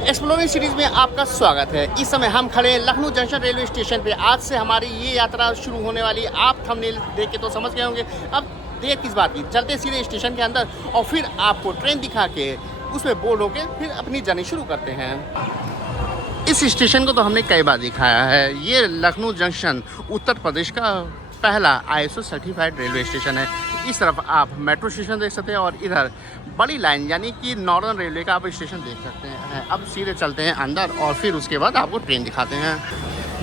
Exploring series में आपका स्वागत है। इस समय हम खड़े हैं लखनऊ जंक्शन रेलवे स्टेशन पे। आज से हमारी ये यात्रा शुरू होने वाली। आप थंबनेल देख के तो समझ गए होंगे। अब देर किस बात की, चलते सीधे स्टेशन के अंदर और फिर आपको ट्रेन दिखा के उसमें बोर्ड होके फिर अपनी जर्नी शुरू करते हैं। इस स्टेशन को तो हमने कई बार दिखाया है। ये लखनऊ जंक्शन उत्तर प्रदेश का पहला ISO सर्टिफाइड रेलवे स्टेशन है। इस तरफ आप मेट्रो स्टेशन देख सकते हैं और इधर बड़ी लाइन यानी कि नॉर्दर्न रेलवे का आप स्टेशन देख सकते हैं। अब सीधे चलते हैं अंदर और फिर उसके बाद आपको ट्रेन दिखाते हैं।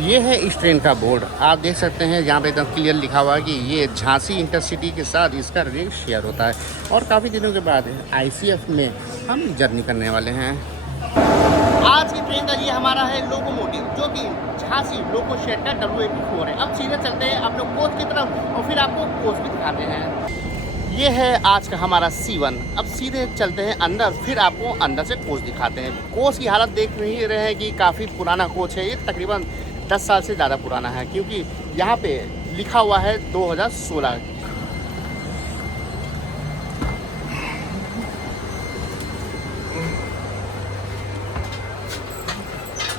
ये है इस ट्रेन का बोर्ड, आप देख सकते हैं। यहाँ पे एकदम क्लियर लिखा हुआ है कि ये झांसी इंटरसिटी के साथ इसका रेट शेयर होता है और काफ़ी दिनों के बाद ICF में हम जर्नी करने वाले हैं। आज की ट्रेन का ये हमारा है लोकोमोटिव, जो कि झांसी लोको शेड का WAP4 है। अब सीधे चलते हैं अपने कोच की तरफ और फिर आपको कोच भी दिखाते हैं। ये है आज का हमारा C1। अब सीधे चलते हैं अंदर, फिर आपको अंदर से कोच दिखाते हैं। कोच की हालत देख ही रहे हैं कि काफ़ी पुराना कोच है। ये तकरीबन 10 साल से ज़्यादा पुराना है, क्योंकि यहाँ पे लिखा हुआ है 2016।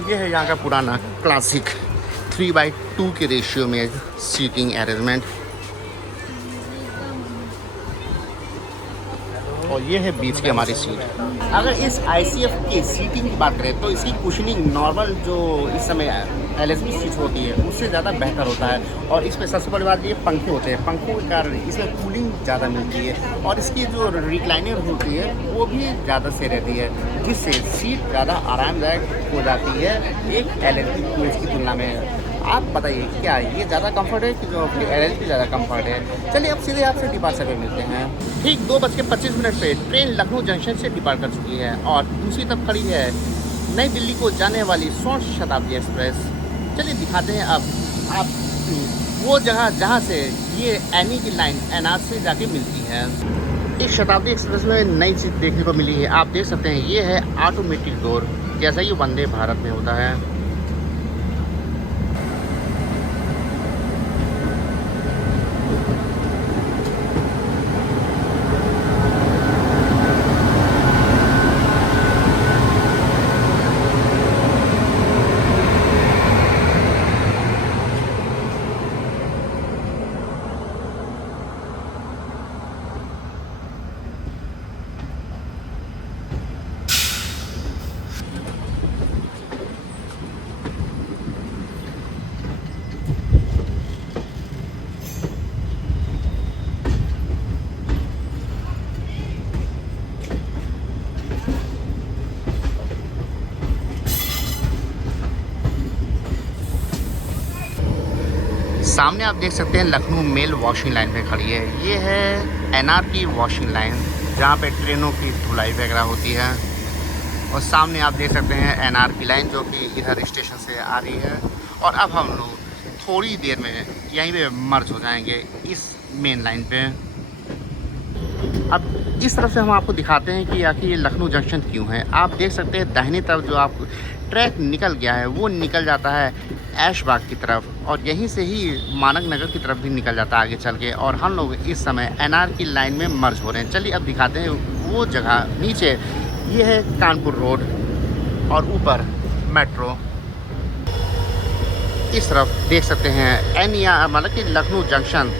ये है यहाँ का पुराना क्लासिक 3/2 के रेशियो में सीटिंग अरेंजमेंट। और ये है बीच की हमारी सीट। अगर इस ICF की सीटिंग की बात करें तो इसकी कुशनिंग नॉर्मल जो इस समय LSB सीट होती है उससे ज़्यादा बेहतर होता है। और इसमें सबसे बड़ी बात ये पंखे होते हैं। पंखों के कारण इसमें कूलिंग ज़्यादा मिलती है और इसकी जो रिक्लाइनर होती है वो भी ज़्यादा सही रहती है, जिससे सीट ज़्यादा आरामदायक हो जाती है एक LSB कोच की तुलना में। आप बताइए क्या ये ज़्यादा कंफर्ट है कि जो अपनी LSB ज़्यादा कंफर्ट है? चलिए अब सीधे आपसे डिपार्चर पे मिलते हैं। ठीक 2:25 पे ट्रेन लखनऊ जंक्शन से डिपार्ट कर चुकी है और दूसरी तरफ खड़ी है नई दिल्ली को जाने वाली स्वर्ण शताब्दी एक्सप्रेस। चलिए दिखाते हैं अब आप वो जगह जहाँ से ये एनी की लाइन NR से जाके मिलती है। इस शताब्दी एक्सप्रेस में नई चीज़ देखने को मिली है। आप देख सकते हैं ये है ऑटोमेटिक डोर, जैसा ये वंदे भारत में होता है। सामने आप देख सकते हैं लखनऊ मेल वॉशिंग लाइन पे खड़ी है। ये है NR की वॉशिंग लाइन, जहाँ पे ट्रेनों की धुलाई वगैरह होती है। और सामने आप देख सकते हैं NR की लाइन, जो कि इधर स्टेशन से आ रही है। और अब हम लोग थोड़ी देर में यहीं पे मर्ज हो जाएंगे इस मेन लाइन पे। अब इस तरफ से हम आपको दिखाते हैं कि आखिर ये लखनऊ जंक्शन क्यों है। आप देख सकते हैं दाहिनी तरफ जो आप ट्रैक निकल गया है वो निकल जाता है ऐशबाग की तरफ, और यहीं से ही मानक नगर की तरफ भी निकल जाता है आगे चल के। और हम लोग इस समय NR की लाइन में मर्ज हो रहे हैं। चलिए अब दिखाते हैं वो जगह। नीचे ये है कानपुर रोड और ऊपर मेट्रो। इस तरफ देख सकते हैं NER मतलब कि लखनऊ जंक्शन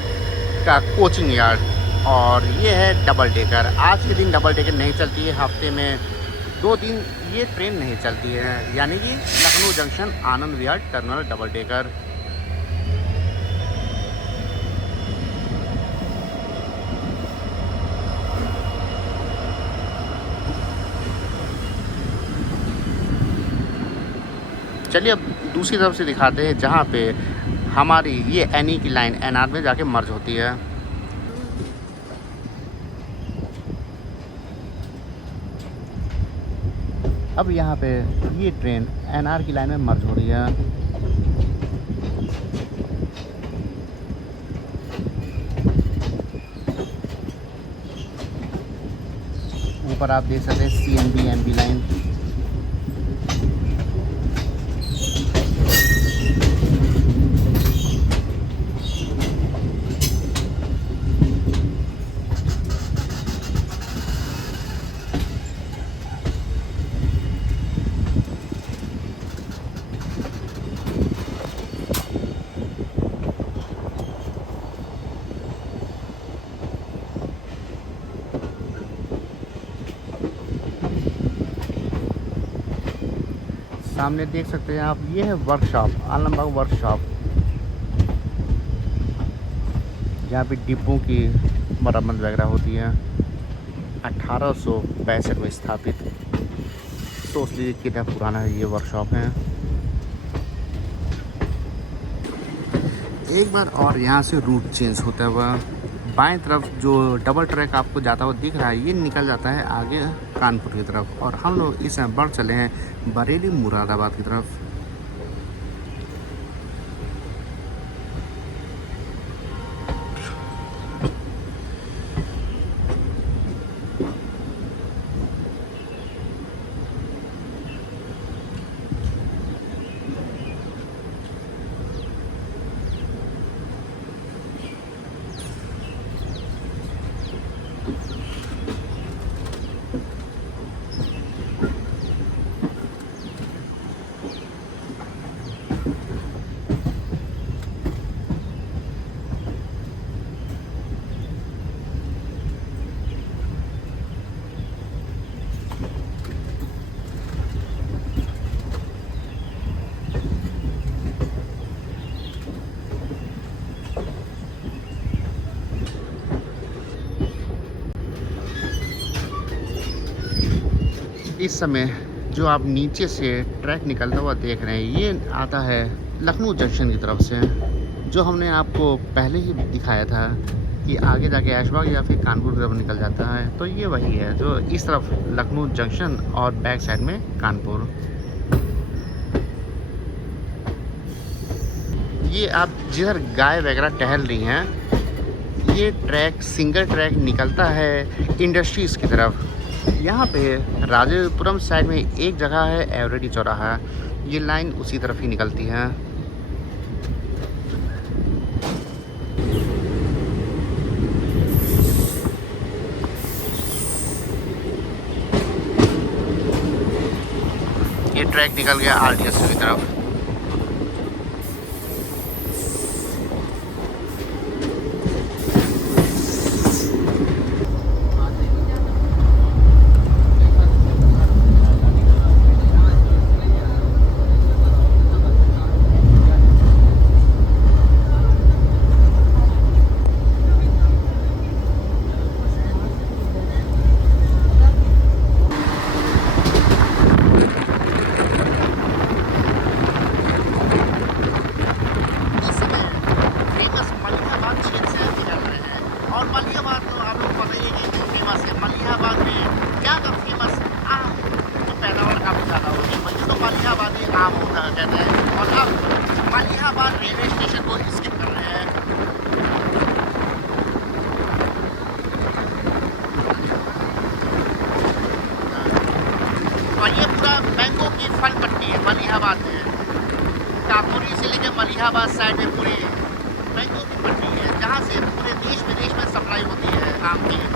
का कोचिंग यार्ड। और ये है डबल डेकर। आज के दिन डबल डेकर नहीं चलती है, हफ्ते में 2 दिन ये ट्रेन नहीं चलती है, यानी कि Lucknow junction Anand Vihar terminal double decker. चलिए अब दूसरी तरफ से दिखाते हैं, जहाँ पे हमारी ये NE की लाइन NR में जाके मर्ज होती है। अब यहाँ पे ये ट्रेन NR की लाइन में मर्ज हो रही है। ऊपर आप देख सकते हैं CNB MB लाइन। सामने देख सकते हैं आप, ये है वर्कशॉप, आलमबाग वर्कशॉप, जहाँ पे डिब्बों की मरम्मत वगैरह होती है। 1865 में स्थापित। सोच लीजिए कितना पुराना है ये वर्कशॉप है। एक बार और यहाँ से रूट चेंज होता हुआ बाएं तरफ जो डबल ट्रैक आपको जाता हुआ दिख रहा है, ये निकल जाता है आगे कानपुर की तरफ, और हम लोग इस समय बढ़ चले हैं बरेली मुरादाबाद की तरफ। इस समय जो आप नीचे से ट्रैक निकलता हुआ देख रहे हैं, ये आता है लखनऊ जंक्शन की तरफ से, जो हमने आपको पहले ही दिखाया था कि आगे जाके ऐशबाग या फिर कानपुर की तरफ निकल जाता है। तो ये वही है जो इस तरफ लखनऊ जंक्शन और बैक साइड में कानपुर। ये आप जिधर गाय वगैरह टहल रही हैं, ये ट्रैक सिंगल ट्रैक निकलता है इंडस्ट्रीज़ की तरफ। यहाँ पे राजेपुरम साइड में एक जगह है एवरेडी चौराहा, ये लाइन उसी तरफ ही निकलती है। ये ट्रैक निकल गया आरटीएस की तरफ। रेलवे स्टेशन को स्किप कर रहे हैं। और ये पूरा मैंगो की फल पट्टी है मलिहाबाद में। काकोरी से लेकर मलिहाबाद साइड में पूरी मैंगो की पट्टी है, जहाँ से पूरे देश विदेश में सप्लाई होती है आम की।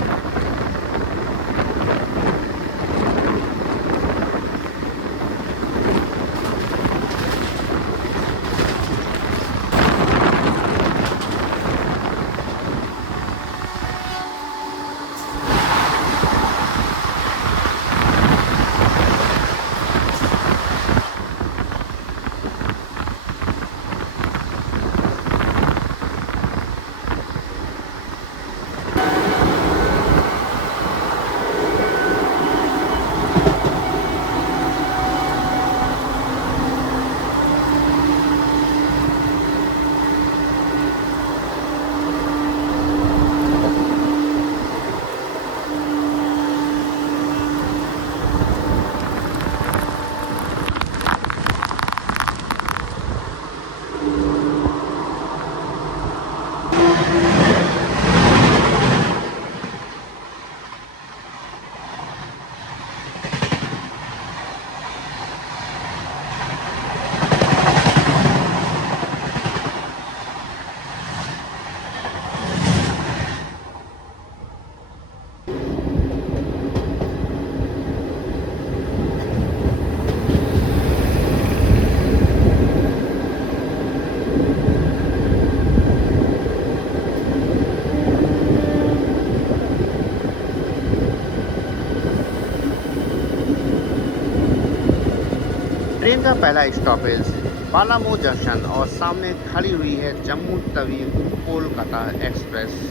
ट्रेन का पहला स्टॉपेज बालामो जंक्शन और सामने खड़ी हुई है जम्मू तवी कोलकाता एक्सप्रेस।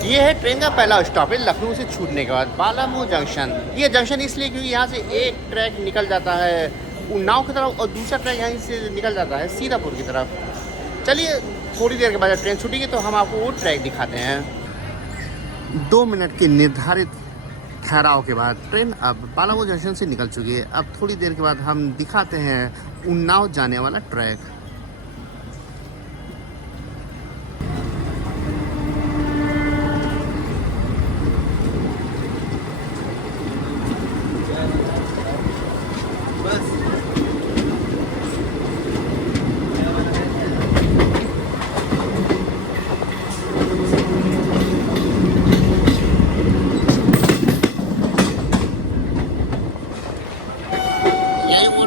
ये है ट्रेन का पहला स्टॉपेज लखनऊ से छूटने के बाद बालामू जंक्शन। ये जंक्शन इसलिए क्योंकि यहाँ से एक ट्रैक निकल जाता है उन्नाव की तरफ और दूसरा ट्रैक यहाँ से निकल जाता है सीतापुर की तरफ। चलिए थोड़ी देर के बाद ट्रेन छूटेगी तो हम आपको वो ट्रैक दिखाते हैं। 2 मिनट के निर्धारित ठहराव के बाद ट्रेन अब बालामू जंक्शन से निकल चुकी है। अब थोड़ी देर के बाद हम दिखाते हैं उन्नाव जाने वाला ट्रैक।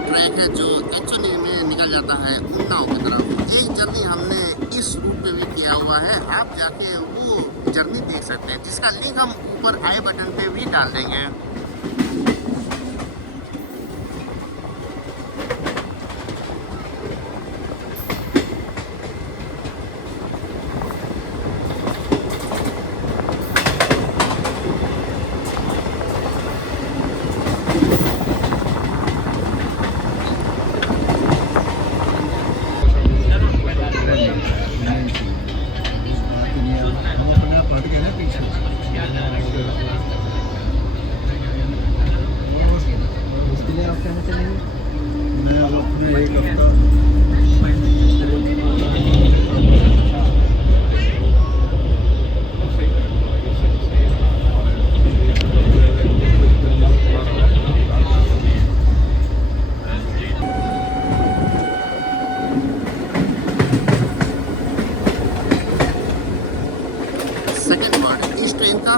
ट्रैक है जो एक्चुअली में निकल जाता है उन्नाव की तरफ। एक जर्नी हमने इस रूट पे भी किया हुआ है, आप जाके वो जर्नी देख सकते हैं जिसका लिंक हम ऊपर आई बटन पे भी डाल देंगे।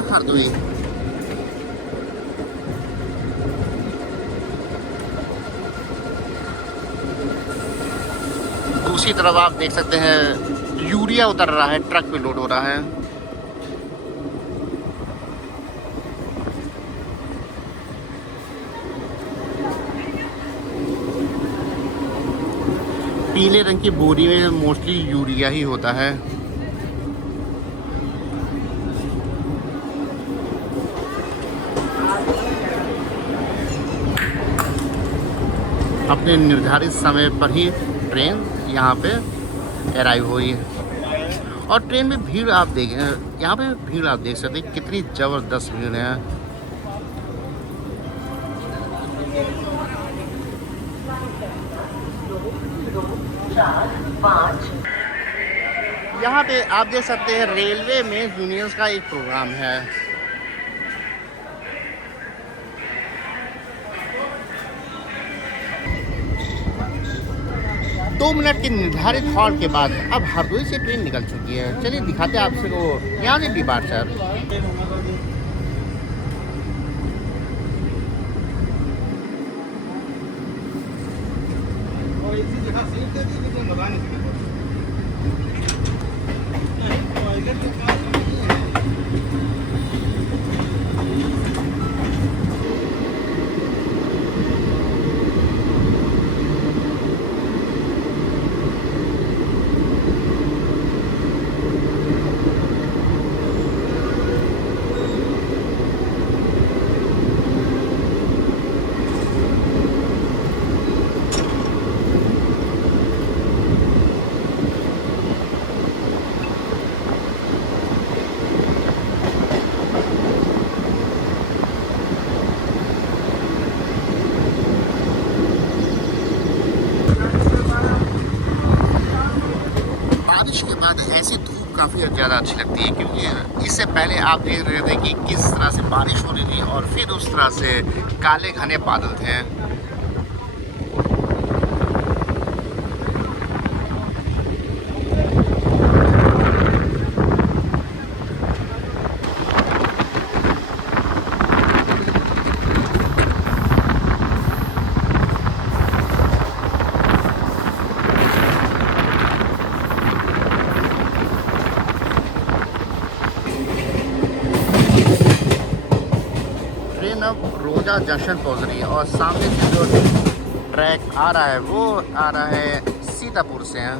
हरदोई दूसरी तरफ आप देख सकते हैं यूरिया उतर रहा है, ट्रक पे लोड हो रहा है। पीले रंग की बोरी में मोस्टली यूरिया ही होता है। अपने निर्धारित समय पर ही ट्रेन यहाँ पे अराइव हुई है और ट्रेन में भीड़ आप देखें, यहाँ पे भीड़ आप देख सकते हैं कितनी ज़बरदस्त भीड़ है। यहाँ पे आप देख सकते हैं रेलवे में यूनियंस का एक प्रोग्राम है। दो मिनट के निर्धारित हॉल्ट के बाद अब हरदोई से ट्रेन निकल चुकी है। चलिए दिखाते हैं आपसे को यहाँ से डिपार्चर। ऐसी धूप काफ़ी ज़्यादा अच्छी लगती है क्योंकि इससे पहले आप देख रहे थे कि किस तरह से बारिश हो रही थी और फिर उस तरह से काले घने बादल थे। अब रोजा जंक्शन पहुंच रही है और सामने से जो ट्रैक आ रहा है वो आ रहा है सीतापुर से है।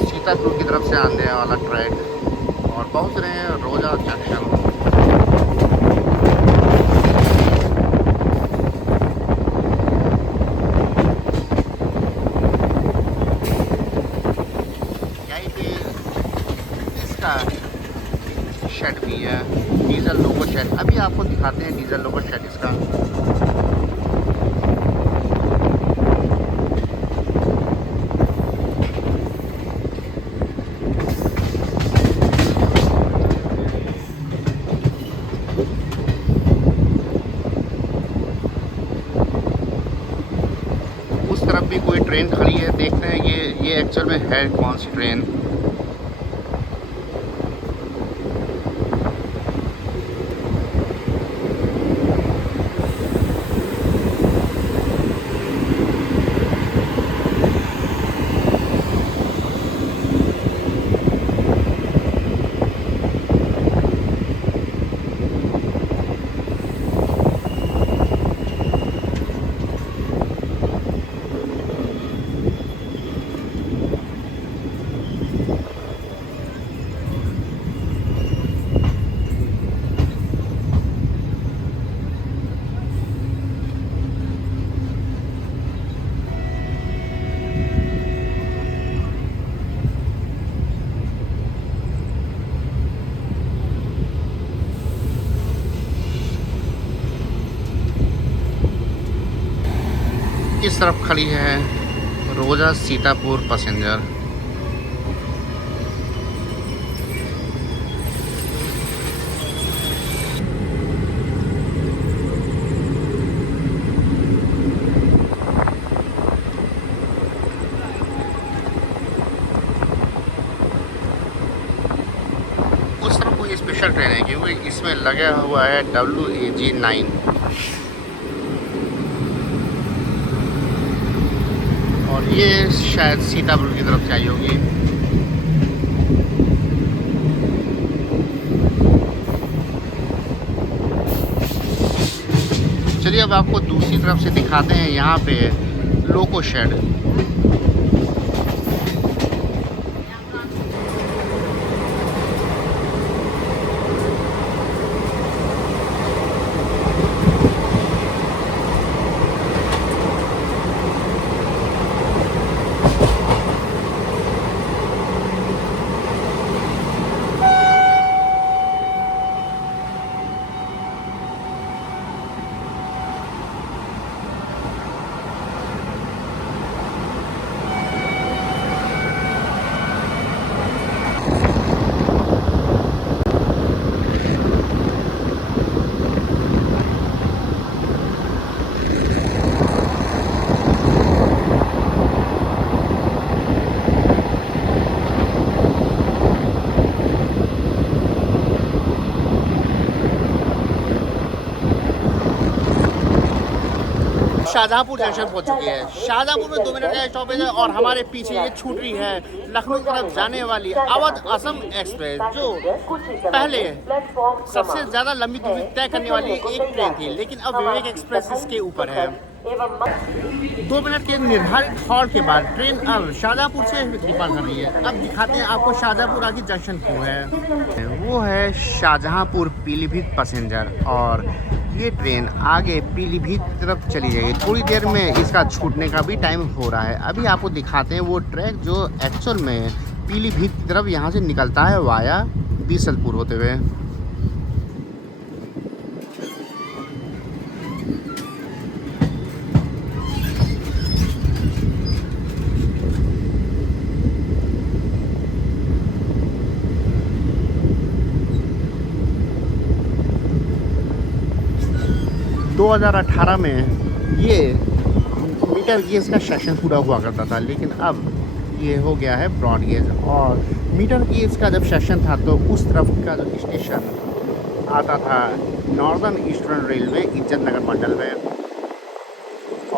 सीतापुर की तरफ से आने वाला ट्रैक और पहुंच रहे हैं रोजा जंक्शन। शेड भी है, डीजल लोको शेड। अभी आपको दिखाते हैं डीजल लोको शेड इसका। उस तरफ भी कोई ट्रेन खड़ी है, देखते हैं ये एक्चुअल में है कौन सी ट्रेन। इस तरफ खड़ी है रोजा सीतापुर पैसेंजर। उस तरफ कोई स्पेशल ट्रेन है क्योंकि इसमें लगा हुआ है WAG9 और ये शायद सीतापुर की तरफ से आई होगी। चलिए अब आपको दूसरी तरफ से दिखाते हैं यहाँ पे लोको शेड। शाहजहाँपुर जंक्शन पहुंच चुकी है। शाहजहाँपुर में 2 मिनट का स्टॉपेज है और हमारे पीछे ये छूट रही है लखनऊ की तरफ जाने वाली अवध असम एक्सप्रेस, जो पहले सबसे ज़्यादा लंबी दूरी तय करने वाली एक ट्रेन थी, लेकिन अब विवेक एक्सप्रेस इसके ऊपर है। 2 मिनट के निर्धारित हॉल्ट के बाद ट्रेन अब शाहजहाँपुर से डिपार्ट कर रही है। अब दिखाते हैं आपको शाहजहाँपुर आगे जंक्शन क्यों है। वो है शाहजहाँपुर पीलीभीत पैसेंजर और ये ट्रेन आगे पीलीभीत की तरफ चली जाएगी। थोड़ी देर में इसका छूटने का भी टाइम हो रहा है। अभी आपको दिखाते हैं वो ट्रैक जो एक्चुअल में पीलीभीत की तरफ यहाँ से निकलता है वाया बीसलपुर होते हुए। 2018 में ये मीटर गेज का सेक्शन पूरा हुआ करता था, लेकिन अब ये हो गया है ब्रॉड गेज। और मीटर गेज का जब सेक्शन था तो उस तरफ का जो स्टेशन आता था नॉर्दर्न ईस्टर्न रेलवे इज्जत नगर मंडल में,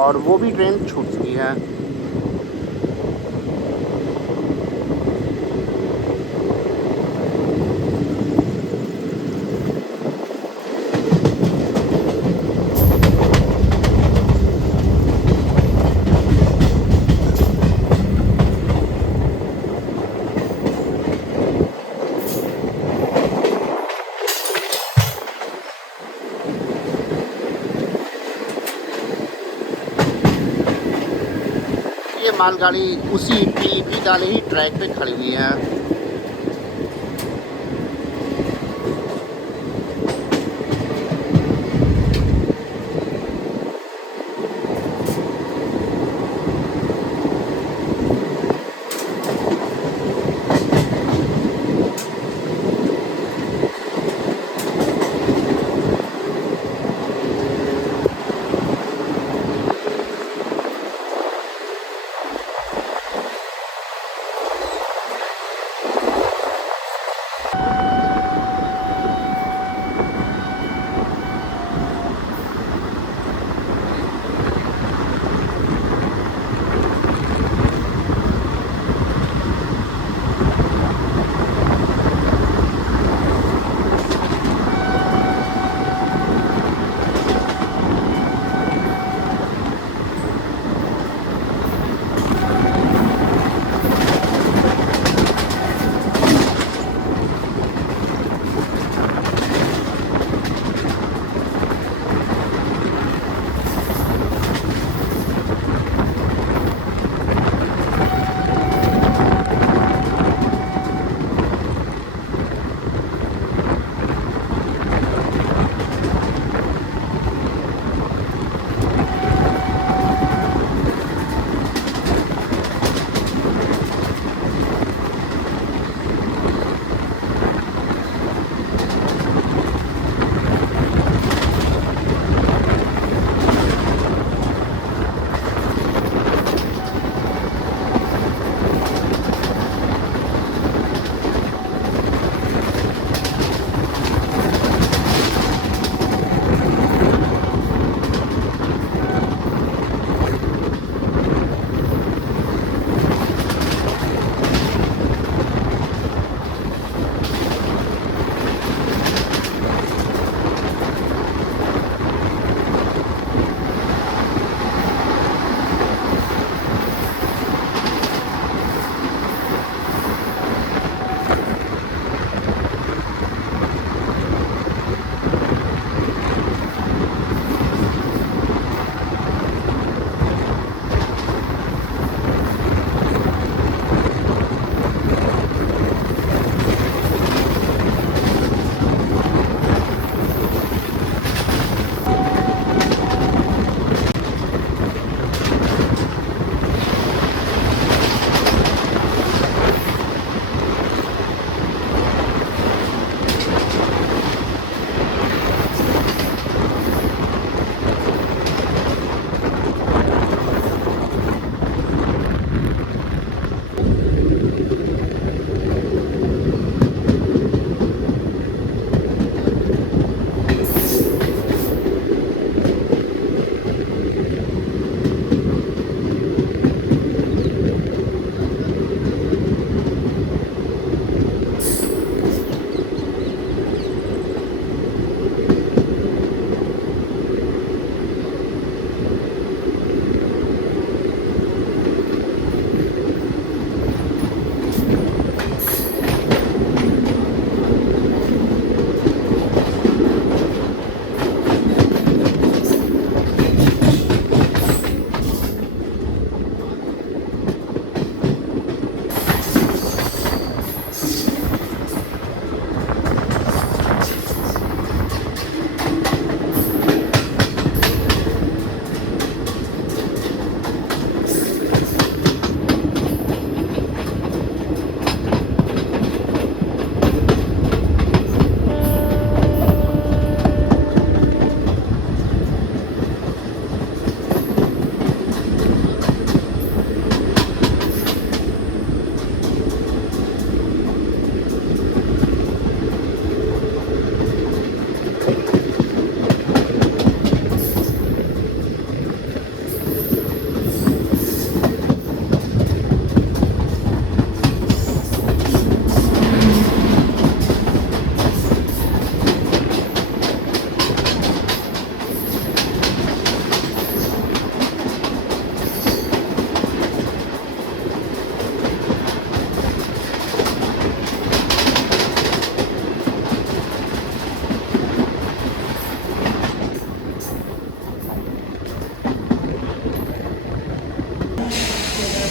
और वो भी ट्रेन छूट चुकी है। ये मालगाड़ी उसी पीलीभीत वाले ही ट्रैक पे खड़ी हुई है।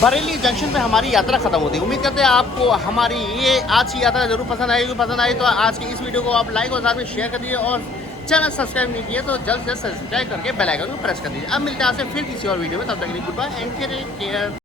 बरेली जंक्शन पे हमारी यात्रा खत्म होती है। उम्मीद करते हैं आपको हमारी ये आज की यात्रा जरूर पसंद आएगी। पसंद आई तो आज की इस वीडियो को आप लाइक और साथ में शेयर कर दीजिए और चैनल सब्सक्राइब नहीं किया तो जल्द से जल्द सब्सक्राइब करके बेल आइकन को प्रेस कर दीजिए। अब मिलते हैं आपसे फिर किसी और वीडियो में, तब तक के लिए goodbye and take care.